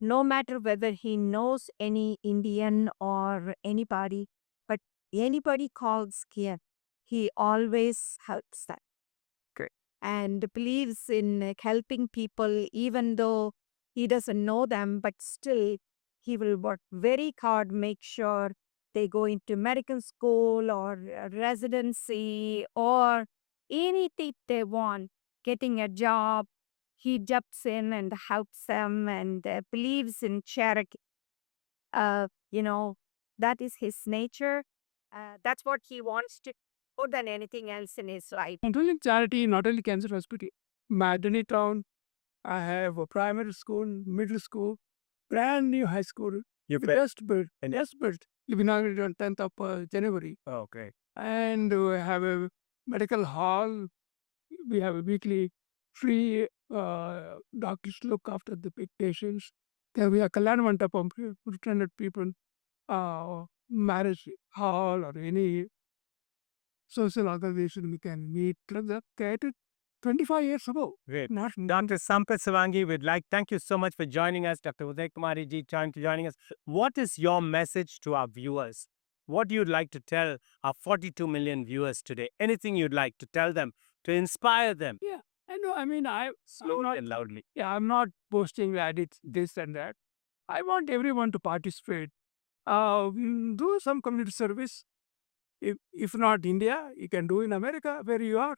no matter whether he knows any Indian or anybody, but anybody calls here, he always helps them. Great. And believes in helping people, even though he doesn't know them, but still he will work very hard, make sure they go into medical school or residency or anything they want, getting a job. He jumps in and helps them and believes in charity. You know, that is his nature. That's what he wants to more than anything else in his life. Not only charity, not only cancer hospital. Madani town, I have a primary school, middle school, brand new high school. Just built. Just built. We inaugurated on 10th of January. Oh, great. And we have a medical hall. We have a weekly free doctors look after the big patients. Then we have Kalyan Mandapam, 200 people, marriage hall or any social organization we can meet. That created 25 years ago. Great. Not Dr. Sampat Shivangi, thank you so much for joining us. Dr. UDAYAKUMARI ji, joining us. What is your message to our viewers? What do you like to tell our 42 million viewers today? Anything you'd like to tell them to inspire them? Yeah, I know. I mean, Slowly and loudly. Yeah, I'm not boasting that it's this and that. I want everyone to participate. Do some community service. If not India, you can do in America where you are.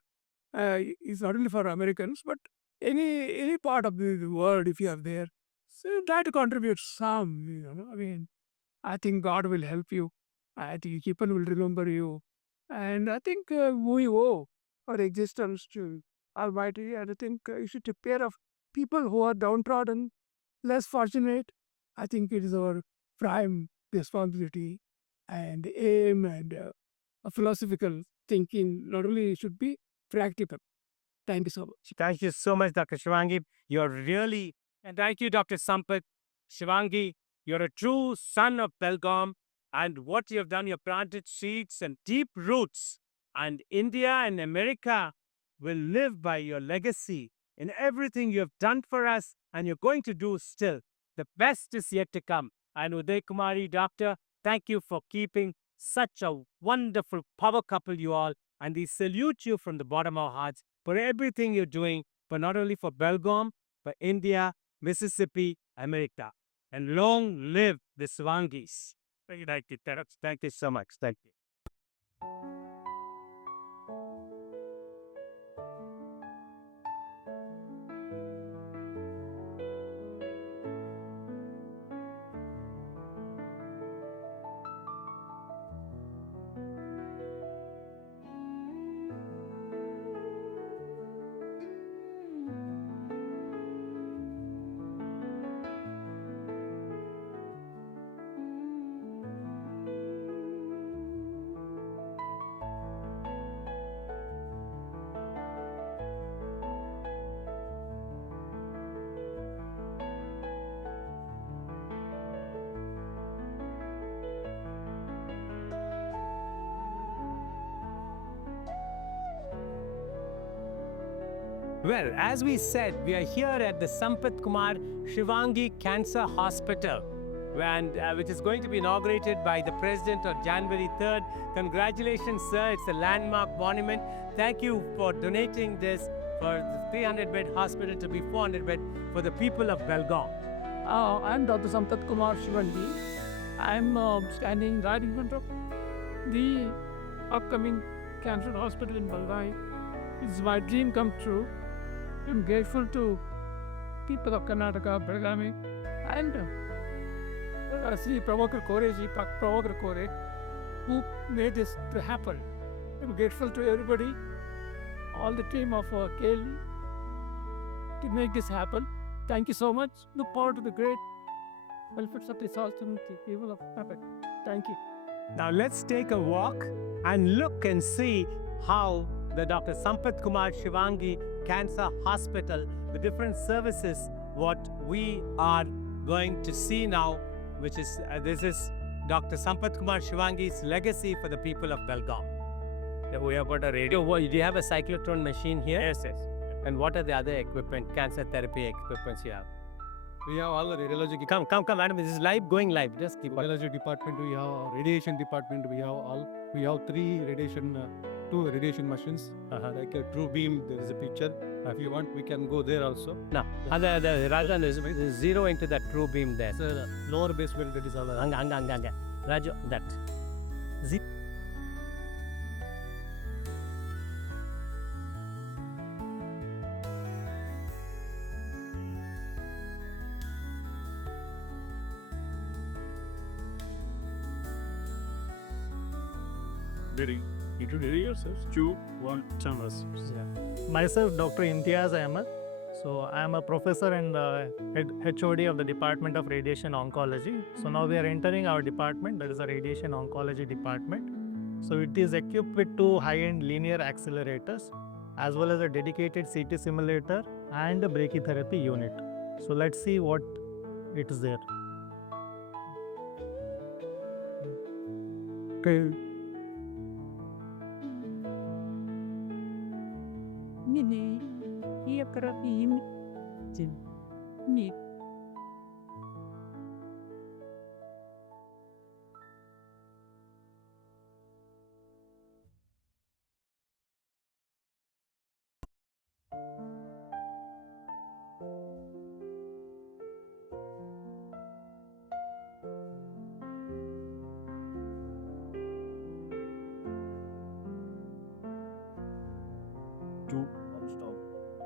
It's not only for Americans, but any part of the world if you are there. So try to contribute some. I mean, I think God will help you. I think people will remember you, and I think we owe our existence to Almighty. And I think you should take care of people who are downtrodden, less fortunate. I think it is our prime responsibility and aim and a philosophical thinking. Not only should be practical. Thank you so much. Thank you so much, Dr. Shivangi. You're really, and thank you, Dr. Sampat Shivangi. You're a true son of Belgaum, and what you have done, you have planted seeds and deep roots. And India and America will live by your legacy in everything you have done for us, and you're going to do still. The best is yet to come. And UDAYAKUMARI, Doctor, thank you for keeping such a wonderful power couple you all. And we salute you from the bottom of our hearts for everything you're doing, but not only for Belgaum, but India, Mississippi, America. And long live the Shivangis. Thank you so much. Thank you. Well, as we said, we are here at the SAMPATKUMAR SHIVANGI Cancer Hospital, which is going to be inaugurated by the President on January 3rd. Congratulations, sir. It's a landmark monument. Thank you for donating this for the 300-bed hospital to be 400-bed for the people of Belgaum. I'm Dr. SAMPATKUMAR SHIVANGI. I'm standing right in front of the upcoming cancer hospital in Belagavi. It's my dream come true. I'm grateful to people of Karnataka, Belagavi, and Sri Prabhakar Kore, who made this to happen. I'm grateful to everybody, all the team of KL, to make this happen. Thank you so much. Look forward to the great benefits of this awesome people of SAMPAT. Thank you. Now let's take a walk and look and see how the Dr. SAMPATKUMAR SHIVANGI Cancer Hospital, the different services, what we are going to see now, which is, this is Dr. SAMPATKUMAR SHIVANGI's legacy for the people of Belgaum. We have got a radio. Do you have a cyclotron machine here? Yes, yes. And what are the other equipment, cancer therapy equipments you have? We have all the radiology. Come, madam. This is live, going live. Just keep Radiology department, we have radiation department, we have three radiation, two radiation machines, like a true beam. There is a picture. If you want, we can go there also. No, the Rajan is zero into that true beam there. Sir, lower basement, that is all. Hang. Raju, that. Introduce yourself. Two, one, chambers. Myself, Dr. Imtiaz Ahmed. So I am a professor and HOD of the Department of Radiation Oncology. So now we are entering our department, that is a Radiation Oncology department. So it is equipped with two high-end linear accelerators as well as a dedicated CT simulator and a brachytherapy unit. So let's see what it is there. Okay.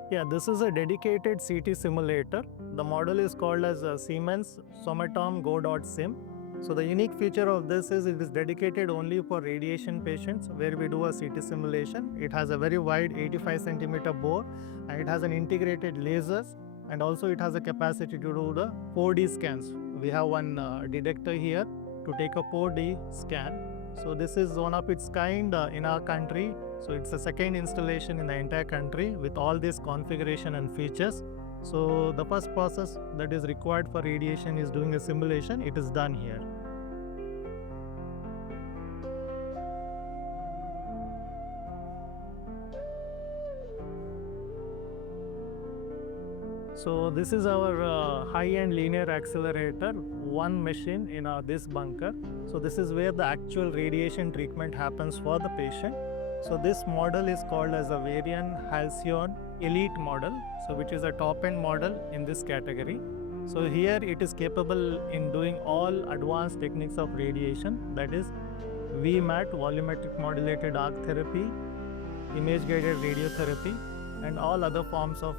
Yeah, this is a dedicated CT simulator. The model is called as Siemens Somatom Go.Sim. So the unique feature of this is it is dedicated only for radiation patients where we do a CT simulation. It has a very wide 85 centimeter bore and it has an integrated lasers, and also it has a capacity to do the 4D scans. We have one detector here to take a 4D scan. So this is one of its kind in our country. So it's the second installation in the entire country with all this configuration and features. So the first process that is required for radiation is doing a simulation. It is done here. So this is our high-end linear accelerator, one machine in this bunker. So this is where the actual radiation treatment happens for the patient. So this model is called as a Varian Halcyon Elite model, so which is a top-end model in this category. So here it is capable in doing all advanced techniques of radiation, that is VMAT, volumetric modulated arc therapy, image-guided radiotherapy, and all other forms of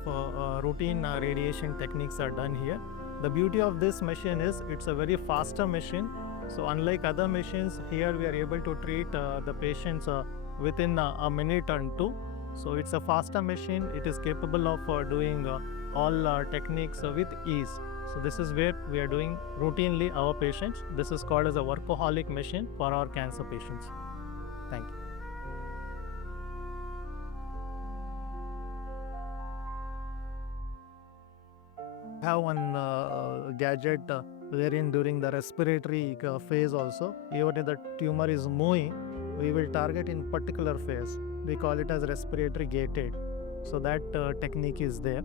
routine radiation techniques are done here. The beauty of this machine is it's a very faster machine. So unlike other machines, here we are able to treat the patients within a minute and two. So it's a faster machine. It is capable of doing all techniques with ease. So this is where we are doing routinely our patients. This is called as a workaholic machine for our cancer patients. Thank you. Have one gadget wherein during the respiratory phase also, even if the tumor is moving, we will target in particular phase. We call it as respiratory gated. So that technique is there.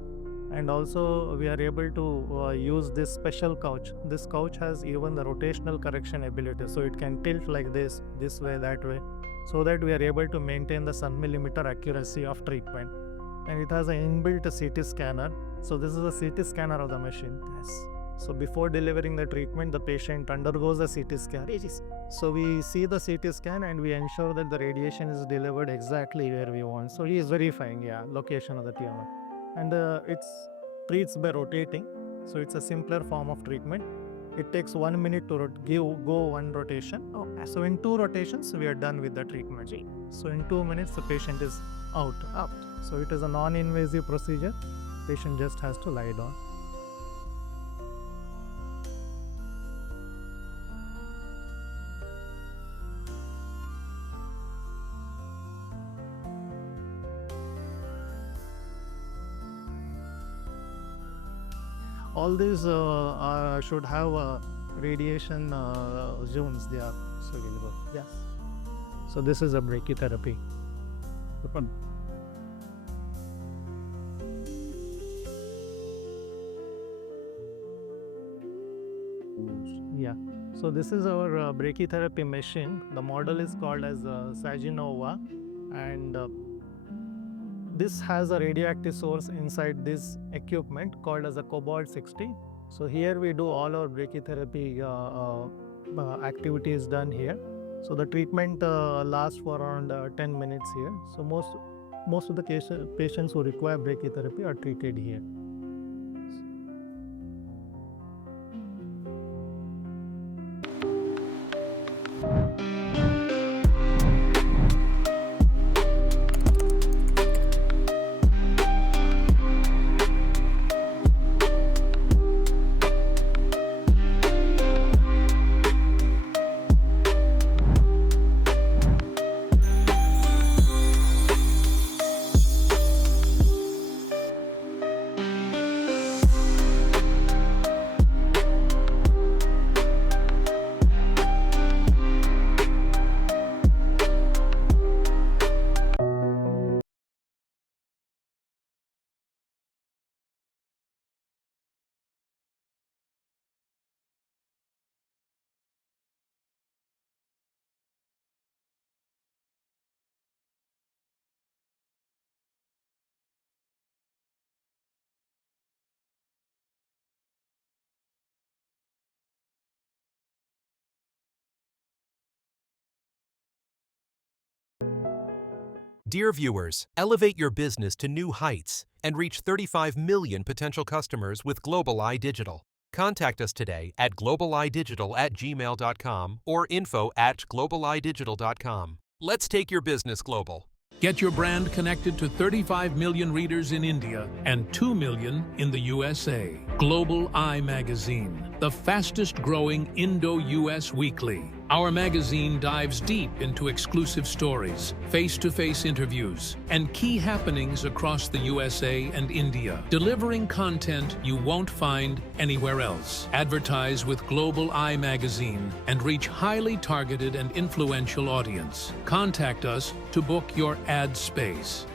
And also we are able to use this special couch. This couch has even the rotational correction ability. So it can tilt like this way, that way, so that we are able to maintain the centimeter accuracy of treatment. And it has an inbuilt CT scanner. So this is a CT scanner of the machine. Yes. So before delivering the treatment, the patient undergoes a CT scan. So we see the CT scan and we ensure that the radiation is delivered exactly where we want. So he is verifying, location of the tumor. And it treats by rotating. So it's a simpler form of treatment. It takes 1 minute to go one rotation. So in 2 rotations, we are done with the treatment. So in 2 minutes, the patient is out. So it is a non-invasive procedure. Patient just has to lie down. All these should have radiation zones. They are so available. Yes. So this is a brachytherapy. Yeah. So this is our brachytherapy machine. The model is called as Saginova, and this has a radioactive source inside this equipment called as a cobalt-60. So here we do all our brachytherapy activities done here. So the treatment lasts for around 10 minutes here. So most of the patients who require brachytherapy are treated here. Dear viewers, elevate your business to new heights and reach 35 million potential customers with Global Eye Digital. Contact us today at globaleyedigital@gmail.com or info@globaleyedigital.com. Let's take your business global. Get your brand connected to 35 million readers in India and 2 million in the USA. Global Eye Magazine, the fastest growing Indo-US weekly. Our magazine dives deep into exclusive stories, face-to-face interviews, and key happenings across the USA and India, delivering content you won't find anywhere else. Advertise with Global Eye Magazine and reach highly targeted and influential audience. Contact us to book your ad space.